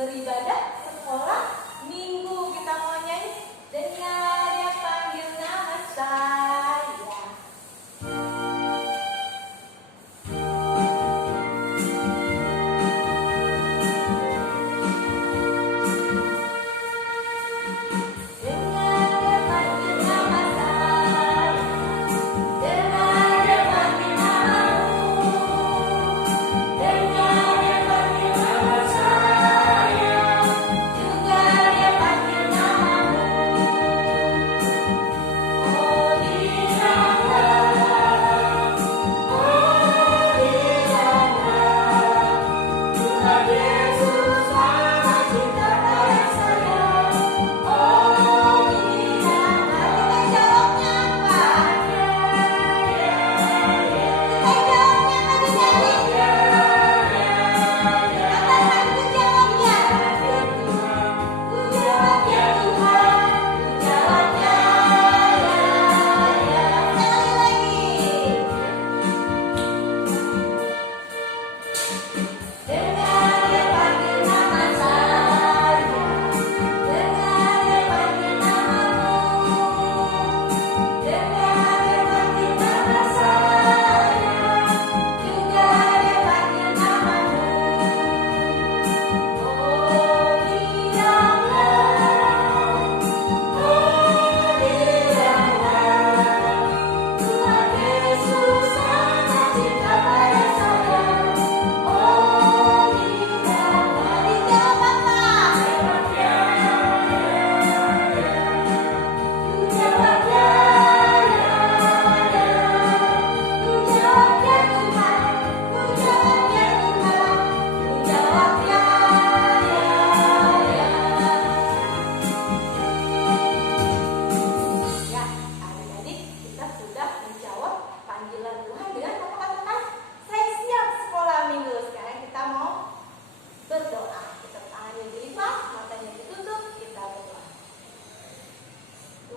beribadah sekolah minggu. Kita mau nyanyi dengar dia panggil nama saya.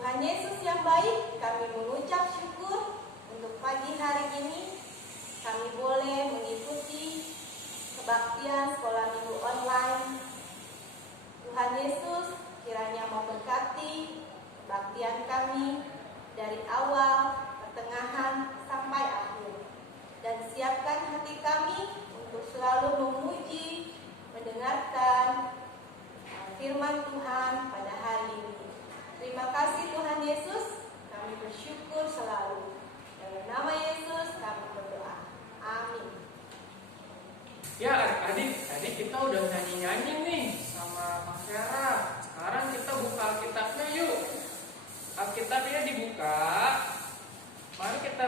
Tuhan Yesus yang baik, kami mengucap syukur untuk pagi hari ini kami boleh mengikuti kebaktian sekolah minggu online. Tuhan Yesus kiranya memberkati kebaktian kami dari awal, pertengahan, sampai akhir. Dan siapkan hati kami untuk selalu memuji, mendengarkan firman Tuhan pada hari ini. Terima kasih Tuhan Yesus, kami bersyukur selalu. Dalam nama Yesus kami berdoa. Amin. Ya adik-adik, kita udah nyanyi-nyanyi nih sama Mas Vera. Sekarang kita buka Alkitabnya yuk. Alkitabnya dibuka. Mari kita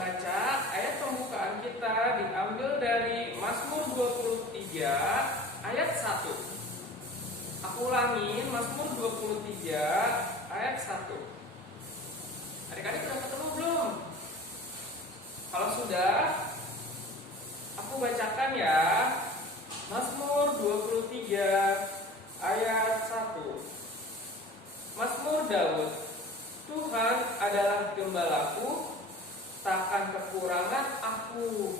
baca ayat pembukaan kita diambil dari Mazmur 23 ayat 1. Aku ulangin, Mazmur 23 ayat Daud, Tuhan adalah gembalaku, takkan kekurangan aku.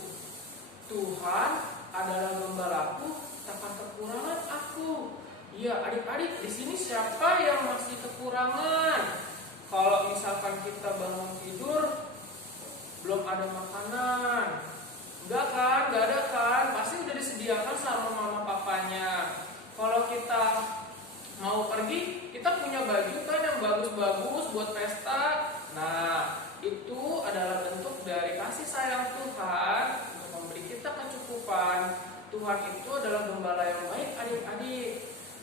Tuhan adalah gembalaku, takkan kekurangan aku. Ya, adik-adik, di sini siapa yang masih kekurangan? Kalau misalkan kita bangun tidur, belum ada makanan, enggak kan? Enggak ada kan? Pasti udah disediakan sama mama papanya. Kalau kita mau pergi, kita punya baju kan yang bagus-bagus buat pesta. Nah, itu adalah bentuk dari kasih sayang Tuhan untuk memberi kita kecukupan. Tuhan itu adalah gembala yang baik, adik-adik.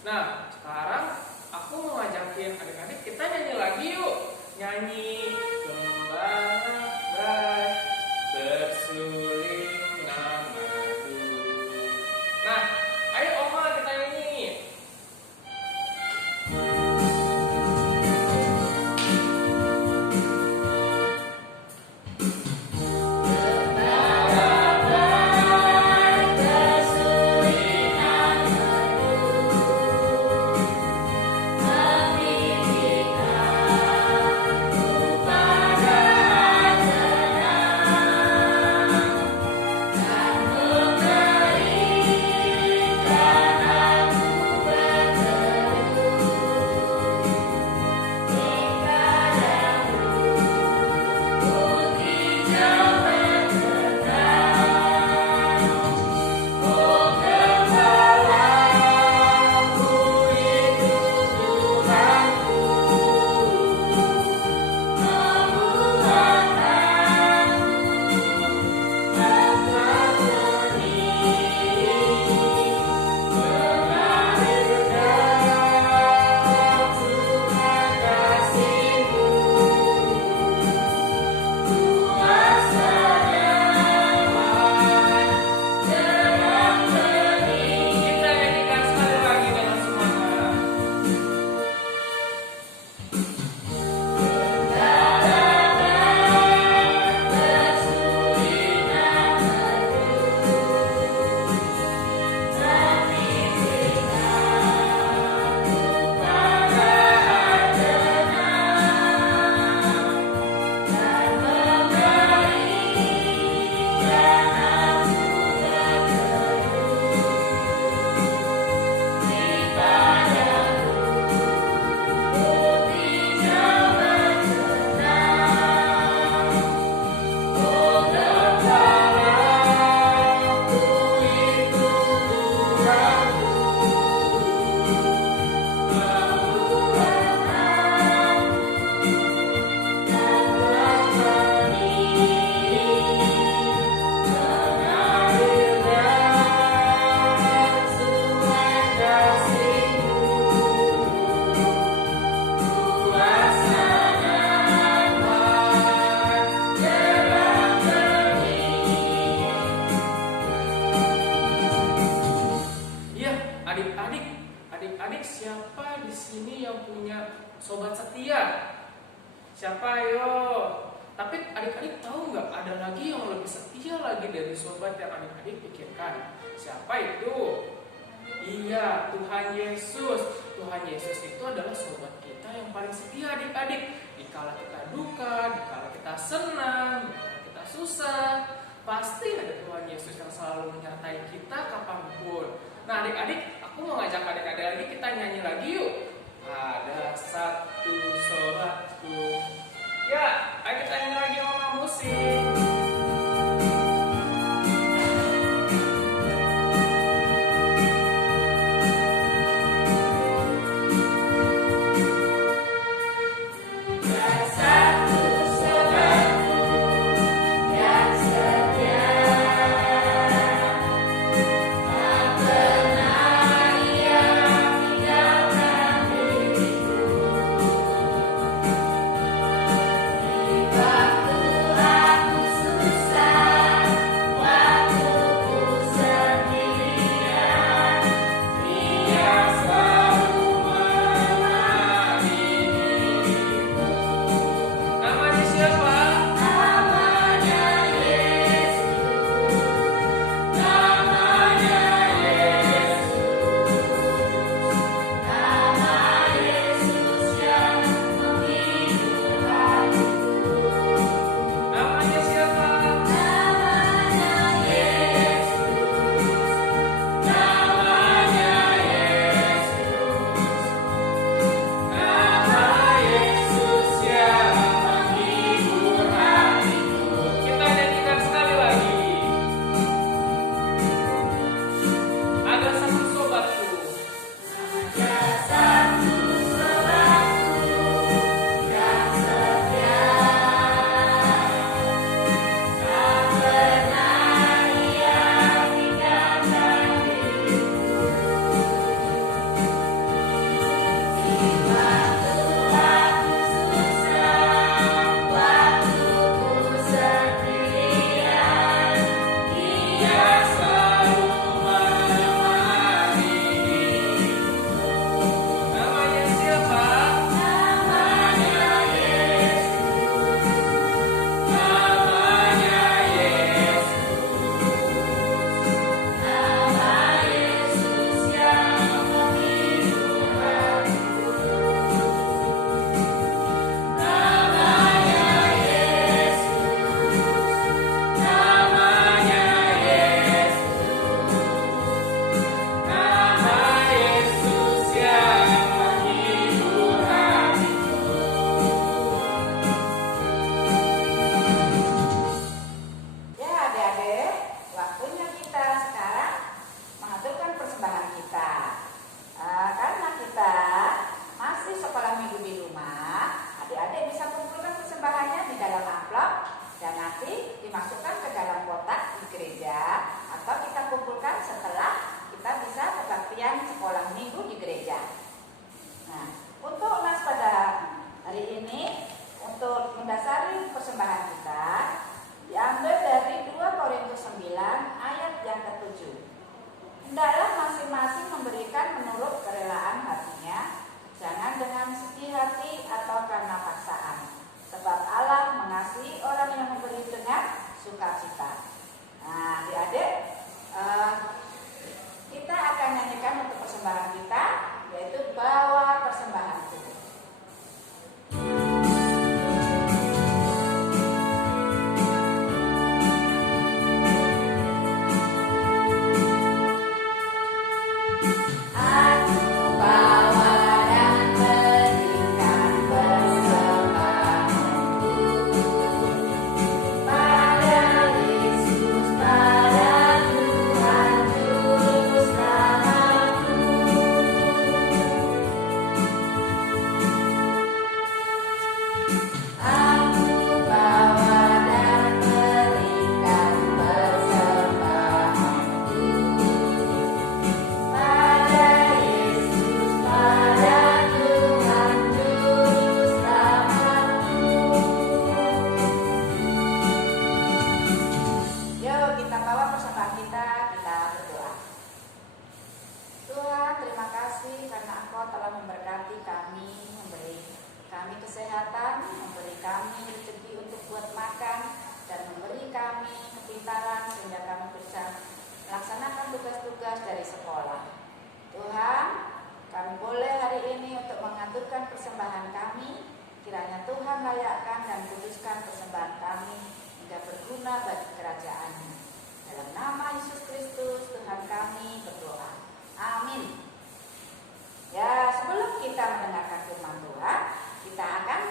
Nah, sekarang aku mau ngajakin adik-adik kita nyanyi lagi yuk. Nyanyi gembala baik tersuling namaku. Nah, ayo Oma kita nyanyi. Adik-adik, siapa di sini yang punya sobat setia? Siapa yo? Tapi adik-adik tahu nggak ada lagi yang lebih setia lagi dari sobat yang adik-adik pikirkan? Siapa itu? Iya, Tuhan Yesus. Tuhan Yesus itu adalah sobat kita yang paling setia, adik-adik. Dikala kita duka, dikala kita senang, dikala kita susah, pasti ada Tuhan Yesus yang selalu menyertai kita kapanpun. Nah, adik-adik, aku mau ngajak adik-adik lagi, kita nyanyi lagi yuk. Ada satu sobatku. Ya, ayo kita nyanyi lagi sama musik. memuliakan dan kuduskan persembahan kami hingga berguna bagi kerajaan-Nya. Dalam nama Yesus Kristus Tuhan kami berdoa. Amin. Ya, sebelum kita mendengarkan firman Tuhan, kita akan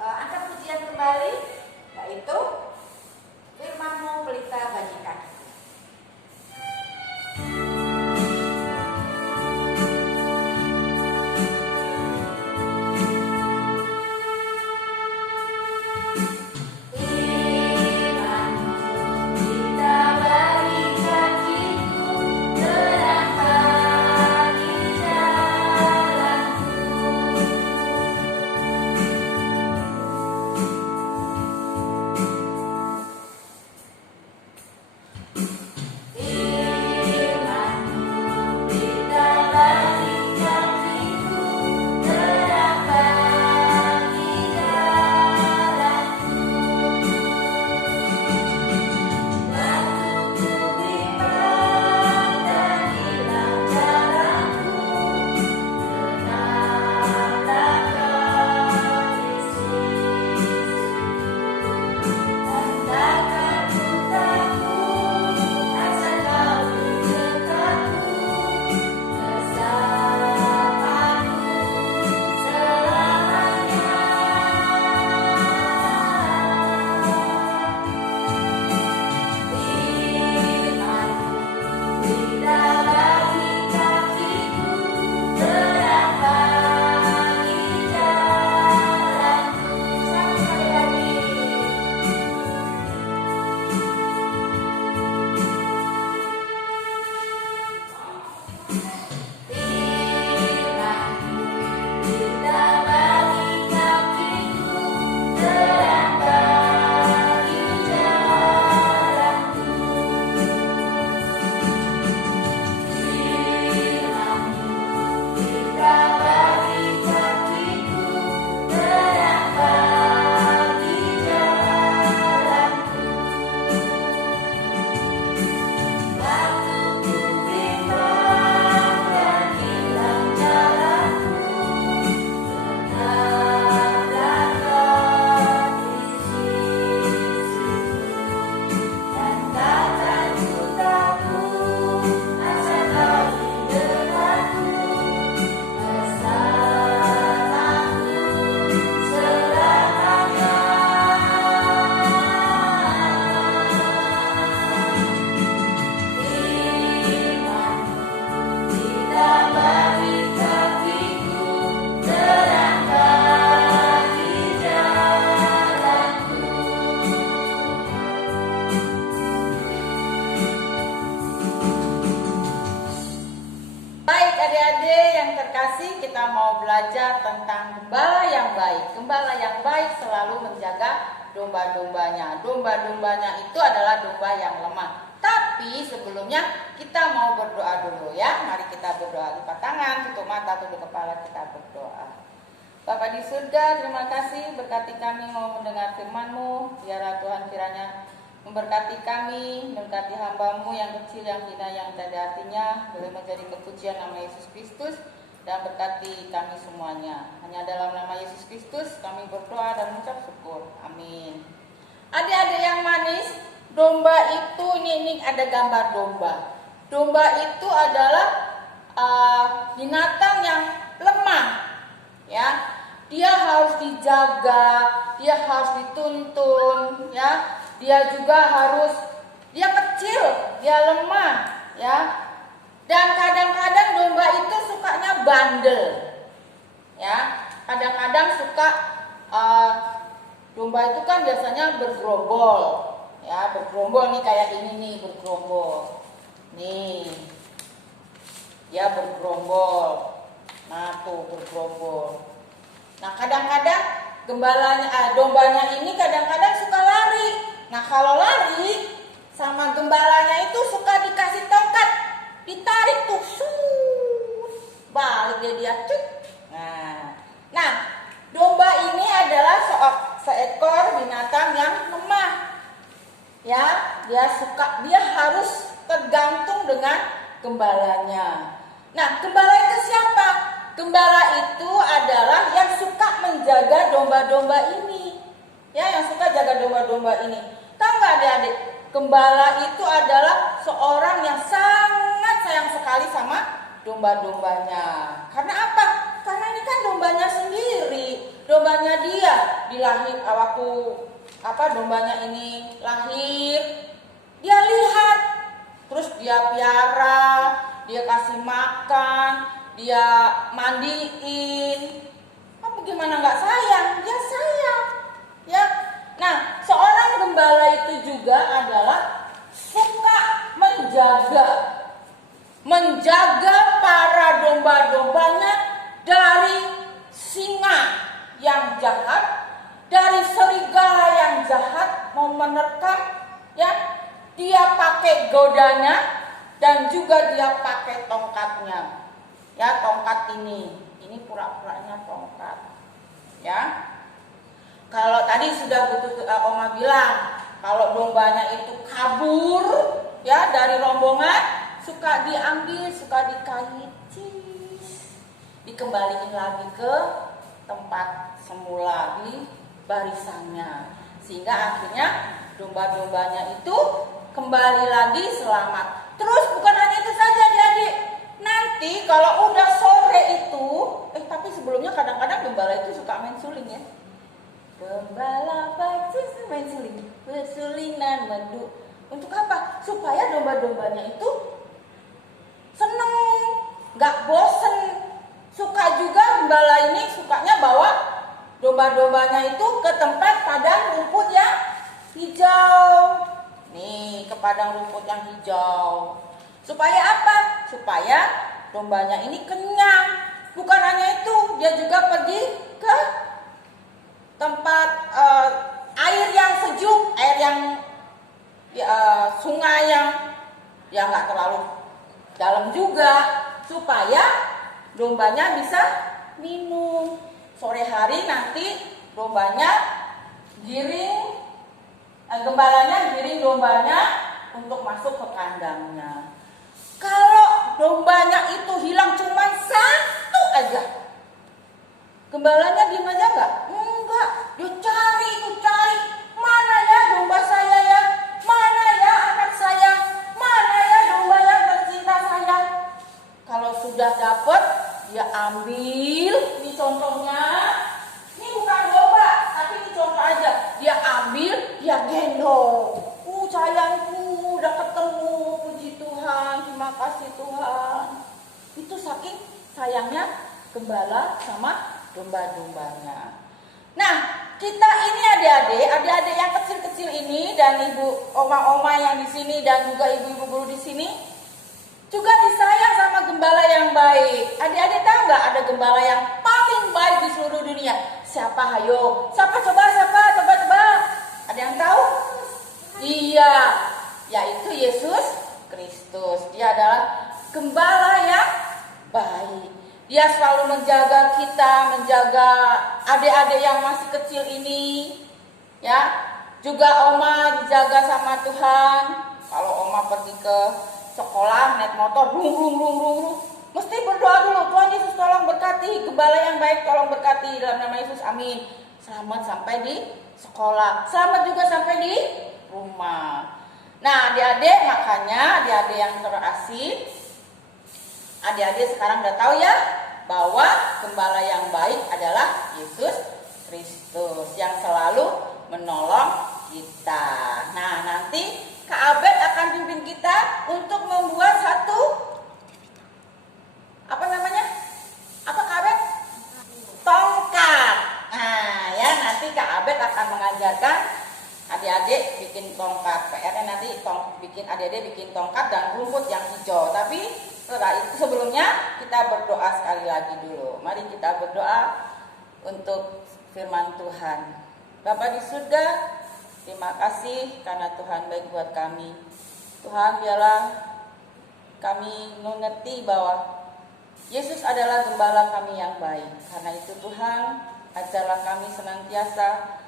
angkat pujian kembali, yaitu firman-Mu pelita bagi kaki. Kita mau belajar tentang gembala yang baik. Gembala yang baik selalu menjaga domba-dombanya. Domba-dombanya itu adalah domba yang lemah. Tapi sebelumnya kita mau berdoa dulu ya. Mari kita berdoa. Lipat tangan, tutup mata, tunduk kepala, kita berdoa. Bapa di surga, terima kasih berkati kami mau mendengar firman-Mu. Biarlah Tuhan kiranya memberkati kami, memberkati hamba-Mu yang kecil, yang hina, yang tak ada artinya, boleh menjadi kepujian nama Yesus Kristus. Dan berkati kami semuanya. Hanya dalam nama Yesus Kristus kami berdoa dan mengucap syukur. Amin. Adik-adik yang manis, domba itu ini ada gambar domba. Domba itu adalah binatang yang lemah, ya. Dia harus dijaga, dia harus dituntun, ya. Dia kecil, dia lemah, ya. Dan kadang-kadang domba itu sukanya bandel, ya. Kadang-kadang suka domba itu kan biasanya bergerombol, ya, bergerombol nih kayak ini nih bergerombol, nih, dia bergerombol, nah tuh bergerombol. Nah kadang-kadang dombanya ini kadang-kadang suka lari. Nah kalau lari sama gembalanya itu suka dikasih tongkat. Ditarik tuh, balik dia cuk. Nah, domba ini adalah seekor binatang yang lemah. Ya, dia harus tergantung dengan gembalanya. Nah, gembala itu siapa? Gembala itu adalah yang suka menjaga domba-domba ini. ya yang suka jaga domba-domba ini. Tahu nggak adik-adik? Gembala itu adalah seorang yang sangat sayang sekali sama domba-dombanya. Karena apa? Karena ini kan dombanya sendiri, dombanya dia dilahir waktu dombanya ini lahir, dia lihat, terus dia piara, dia kasih makan, dia mandiin. Apa gimana nggak sayang? Dia sayang, ya. Nah, seorang gembala itu juga adalah suka menjaga para domba-dombanya dari singa yang jahat, dari serigala yang jahat mau menerkam, ya. Dia pakai godanya dan juga dia pakai tongkatnya. Ya, tongkat ini pura-puranya tongkat. Ya. Kalau tadi sudah betul Oma bilang, kalau dombanya itu kabur ya dari rombongan, suka diambil, suka dikaitis, dikembalikan lagi ke tempat semula di barisannya, sehingga akhirnya domba-dombanya itu kembali lagi selamat. Terus bukan hanya itu saja adik-adik, nanti kalau udah sore itu, tapi sebelumnya kadang-kadang gembala itu suka main suling ya. Gembala bagus main suling, bersulinan madu. Untuk apa? Supaya domba-dombanya itu seneng, nggak bosen. Suka juga gembala ini sukanya bawa domba-dombanya itu ke tempat padang rumput yang hijau. Nih, ke padang rumput yang hijau. Supaya apa? Supaya dombanya ini kenyang. Bukan hanya itu, dia juga pergi ke tempat air yang sejuk, air yang sungai yang nggak terlalu dalam juga, supaya dombanya bisa minum. Sore hari nanti gembalanya giring dombanya untuk masuk ke kandangnya. Kalau dombanya itu hilang cuma satu aja, gembalanya diem aja nggak? Enggak, dia cari. Mana ya domba saya ya? Mana ya anak saya? Mana ya domba yang tercinta saya? Kalau sudah dapat, dia ambil. Ini contohnya. Ini bukan domba, tapi ini contoh aja. Dia ambil, dia gendong. Sayangku, udah ketemu. Puji Tuhan, terima kasih Tuhan. Itu saking sayangnya gembala sama domba-dombanya. Nah, kita ini adik-adik yang kecil-kecil ini dan ibu oma-oma yang di sini dan juga ibu-ibu guru di sini juga disayang sama gembala yang baik. Adik-adik tahu nggak ada gembala yang paling baik di seluruh dunia? Siapa? Hayo. Siapa? Coba. Ada yang tahu? Iya, yaitu Yesus Kristus. Dia adalah gembala yang baik. Dia selalu menjaga kita, menjaga adik-adik yang masih kecil ini, ya. Juga Oma dijaga sama Tuhan. Kalau Oma pergi ke sekolah naik motor, rung, mesti berdoa dulu. Tuhan Yesus tolong berkati gembala yang baik, tolong berkati dalam nama Yesus, amin. Selamat sampai di sekolah, selamat juga sampai di rumah. Nah, adik-adik, makanya adik-adik yang terkasih, adik-adik sekarang udah tahu ya bahwa gembala yang baik adalah Yesus Kristus yang selalu menolong kita. Nah, nanti Kak Abed akan pimpin kita untuk membuat satu Apa Kak Abed? Tongkat. Nah, ya nanti Kak Abed akan mengajarkan adik-adik bikin tongkat. PR-nya nanti bikin adik-adik bikin tongkat dan rumput yang hijau. Tapi setelah itu sebelumnya kita berdoa sekali lagi dulu. Mari kita berdoa untuk firman Tuhan. Bapa di surga, terima kasih karena Tuhan baik buat kami. Tuhan, biarlah kami mengerti bahwa Yesus adalah gembala kami yang baik. Karena itu Tuhan, ajarlah kami senantiasa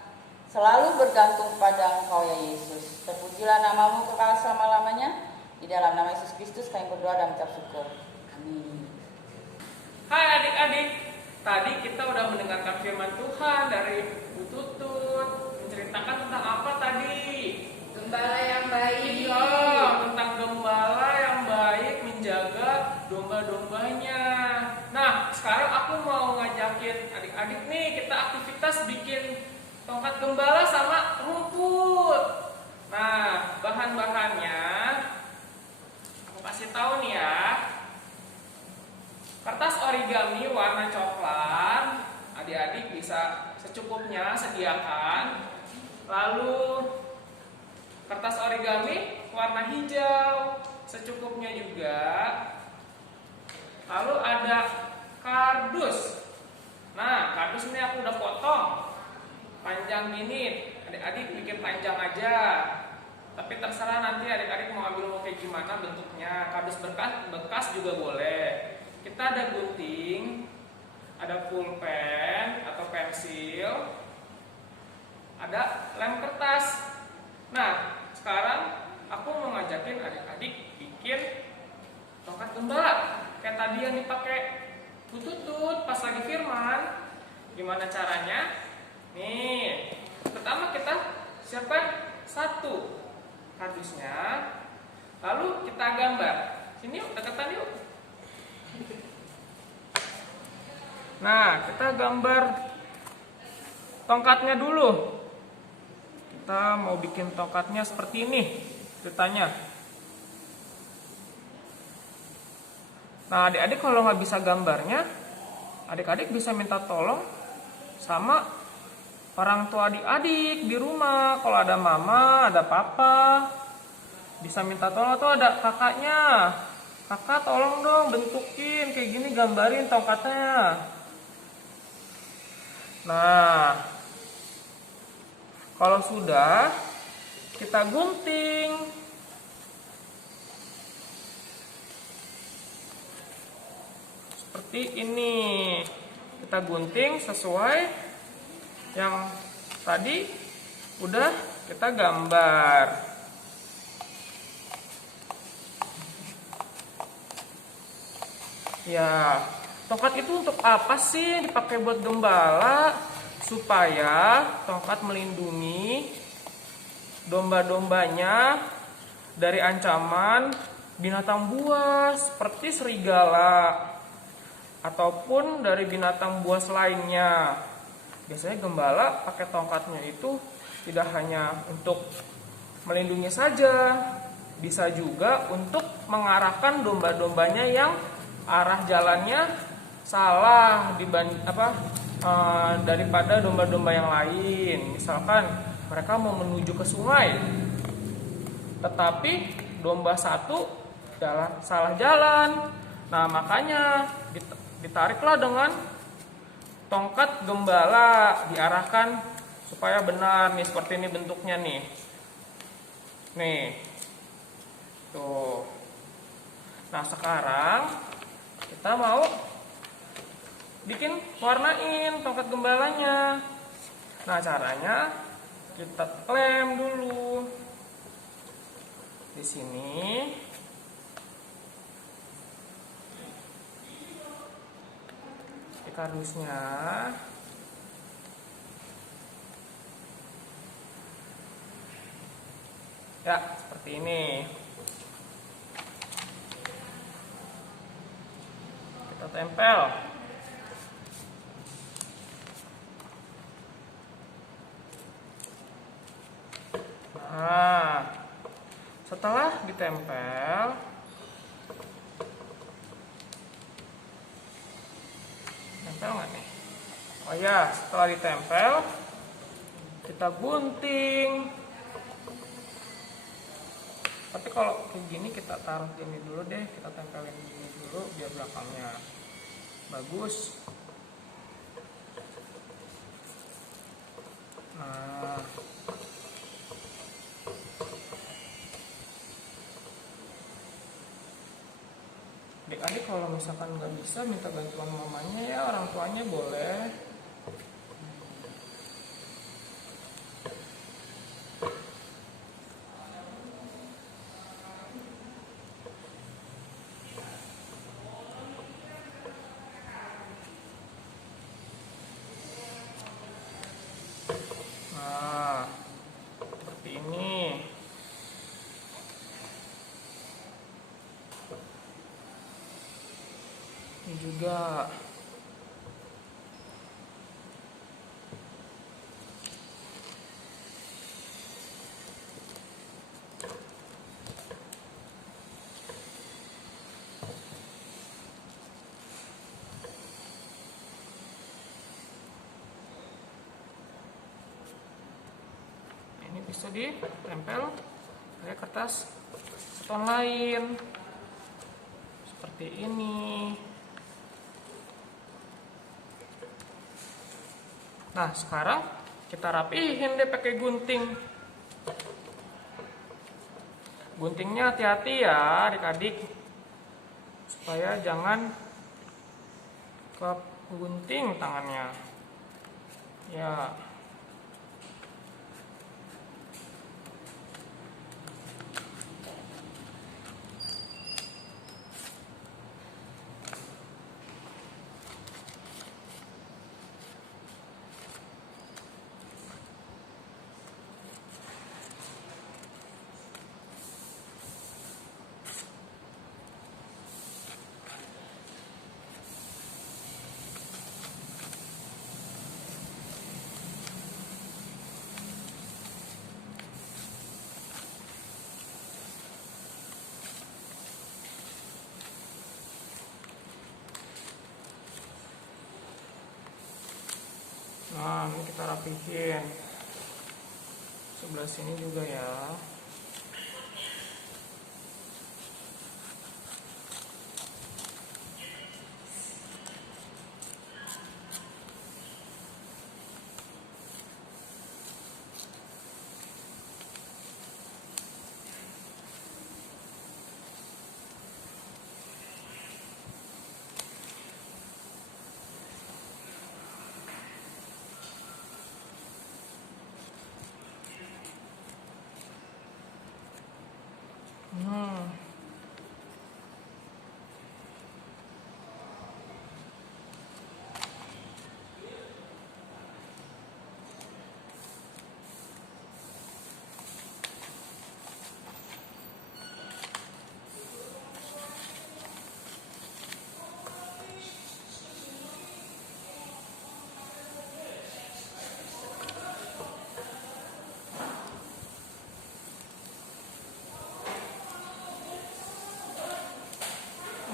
selalu bergantung pada Engkau ya Yesus. Terpujilah namamu kekal selama-lamanya. Di dalam nama Yesus Kristus kami berdoa dan mengucap syukur. Amin. Hai adik-adik, tadi kita udah mendengarkan firman Tuhan dari Bu Tutut, menceritakan tentang apa tadi? Gembala yang baik. Iya, tentang gembala yang baik menjaga domba-dombanya. Nah, sekarang aku mau ngajakin adik-adik nih, kita aktivitas bikin tongkat gembala sama rumput. Nah, bahan-bahannya aku kasih tahu nih ya. Kertas origami warna coklat, adik-adik bisa secukupnya sediakan. Lalu kertas origami warna hijau, secukupnya juga. Lalu ada kardus. Nah, kardus ini aku udah potong panjang gini. Adik-adik bikin panjang aja. Tapi terserah nanti adik-adik mau kayak gimana bentuknya. Kardus bekas juga boleh. Kita ada gunting, ada pulpen atau pensil, ada lem kertas. Nah, sekarang aku mau ngajakin adik-adik bikin tongkat gembala kayak tadi yang dipakai Bu Tutut pas lagi firman. Gimana caranya? Nih, pertama kita siapkan satu kardusnya, lalu kita gambar. Sini yuk, deketan yuk. Nah, kita gambar tongkatnya dulu. Kita mau bikin tongkatnya seperti ini ceritanya. Nah, adik-adik kalau nggak bisa gambarnya, adik-adik bisa minta tolong sama orang tua adik-adik di rumah. Kalau ada mama, ada papa, bisa minta tolong. Atau ada kakaknya, kakak tolong dong bentukin kayak gini, gambarin tongkatnya. Nah, kalau sudah, kita gunting. Seperti ini. Kita gunting sesuai yang tadi udah kita gambar. Ya, tongkat itu untuk apa sih dipakai buat gembala? Supaya tongkat melindungi domba-dombanya dari ancaman binatang buas seperti serigala ataupun dari binatang buas lainnya. Biasanya gembala pakai tongkatnya itu tidak hanya untuk melindungi saja, bisa juga untuk mengarahkan domba-dombanya yang arah jalannya salah daripada domba-domba yang lain. Misalkan mereka mau menuju ke sungai, tetapi domba satu salah jalan. Nah, makanya ditariklah dengan tongkat gembala, diarahkan supaya benar nih, seperti ini bentuknya nih. Nih. Tuh. Nah, sekarang kita mau bikin warnain tongkat gembalanya. Nah, caranya kita lem dulu di sini. Di kardusnya. Ya, seperti ini. Kita tempel. Nah, setelah ditempel, tempel nggak nih? Oh ya, setelah ditempel, kita gunting. Tapi kalau kayak gini kita taruh gini dulu deh, kita tempelin gini dulu biar belakangnya bagus. Nah, adik-adik kalau misalkan nggak bisa minta bantuan mamanya ya, orang tuanya boleh. Nah, Enggak. Ini bisa ditempel pakai kertas karton lain seperti ini. Nah, sekarang kita rapihin deh pakai gunting. Guntingnya hati-hati ya adik-adik, supaya jangan kegunting tangannya. Ya. Nah, ini kita rapihin. Sebelah sini juga ya.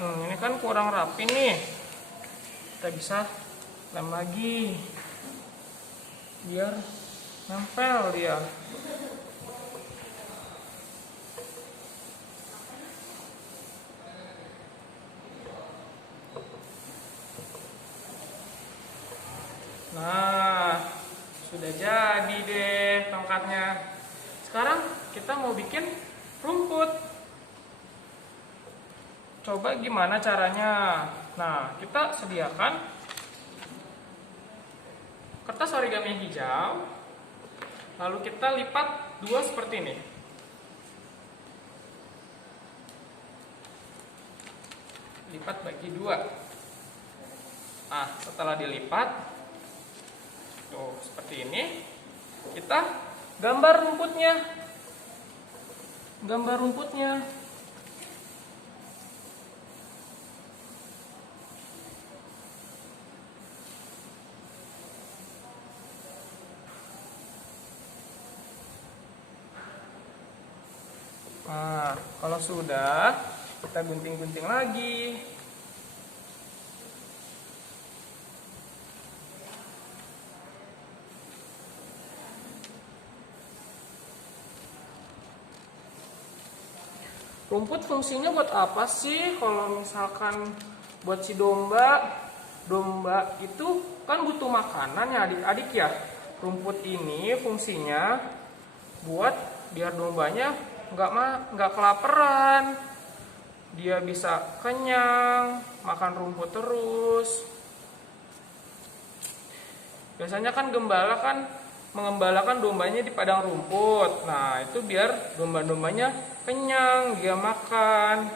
Ini kan kurang rapi nih. Kita bisa lem lagi biar nempel dia. Nah, sudah jadi deh tongkatnya. Sekarang kita mau bikin rumput. Coba gimana caranya? Nah, kita sediakan kertas origami hijau, lalu kita lipat dua seperti ini. Lipat bagi dua. Nah, setelah dilipat, tuh seperti ini, kita gambar rumputnya. Gambar rumputnya. Nah, kalau sudah, kita gunting-gunting lagi. Rumput fungsinya buat apa sih? Kalau misalkan buat si domba, domba itu kan butuh makanan ya adik-adik ya. Rumput ini fungsinya buat biar dombanya nggak kelaparan, dia bisa kenyang, makan rumput terus. Biasanya kan gembala kan mengembalakan dombanya di padang rumput. Nah, itu biar domba-dombanya kenyang, dia makan.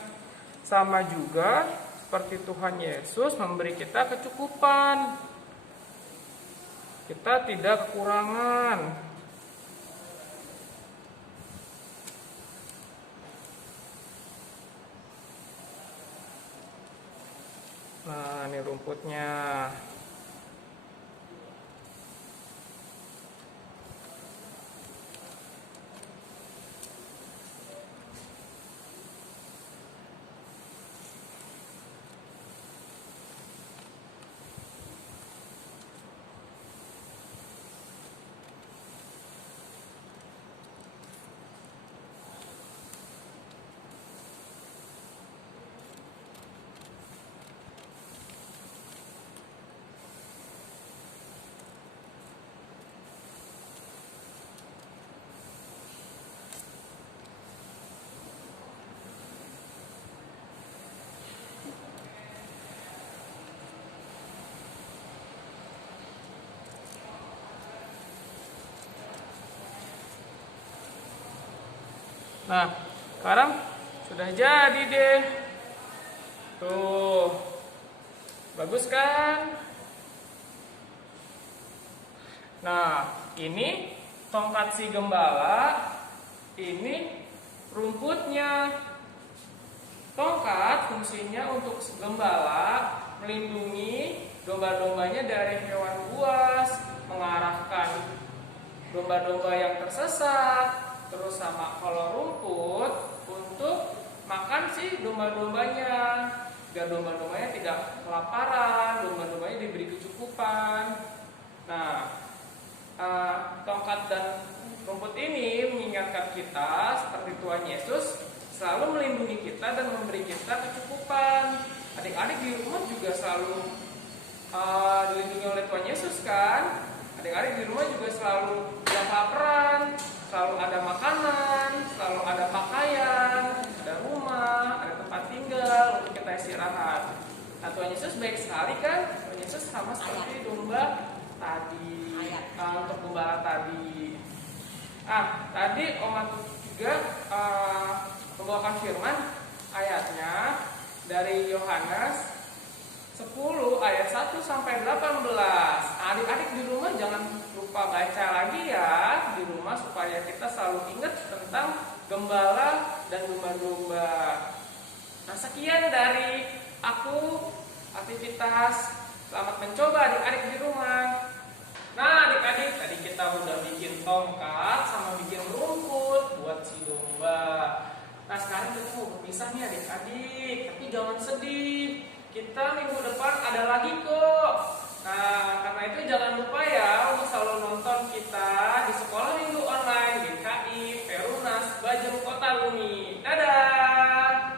Sama juga seperti Tuhan Yesus memberi kita kecukupan. Kita tidak kekurangan. Nah, ini rumputnya. Nah, sekarang sudah jadi deh. Tuh, bagus kan? Nah, ini tongkat si gembala, ini rumputnya. Tongkat fungsinya untuk gembala melindungi domba-dombanya dari hewan buas, mengarahkan domba-domba yang tersesat. Terus sama kalau rumput untuk makan si domba-dombanya, biar domba-dombanya tidak kelaparan, domba-dombanya diberi kecukupan. Nah, tongkat dan rumput ini mengingatkan kita seperti Tuhan Yesus selalu melindungi kita dan memberi kita kecukupan. Adik-adik di rumah juga selalu dilindungi oleh Tuhan Yesus kan? Adik-adik di rumah juga selalu tidak kelaparan, selalu ada makanan, selalu ada pakaian, ada rumah, ada tempat tinggal untuk kita istirahat. Nah, Tuhan Yesus baik sekali kan? Tuhan Yesus sama seperti domba tadi, untuk gembala tadi. Tadi Oma juga membawakan firman ayatnya dari Yohanes 10 ayat 1 sampai 18. Adik-adik di rumah jangan lupa baca lagi ya di rumah supaya kita selalu ingat tentang gembala dan domba-domba. Nah, sekian dari aku aktivitas. Selamat mencoba adik-adik di rumah. Nah, adik-adik, tadi kita udah bikin tongkat sama bikin rumput buat si domba. Nah, sekarang kita mau berpisah nih adik-adik. Tapi jangan sedih, kita minggu depan ada lagi kok. Nah,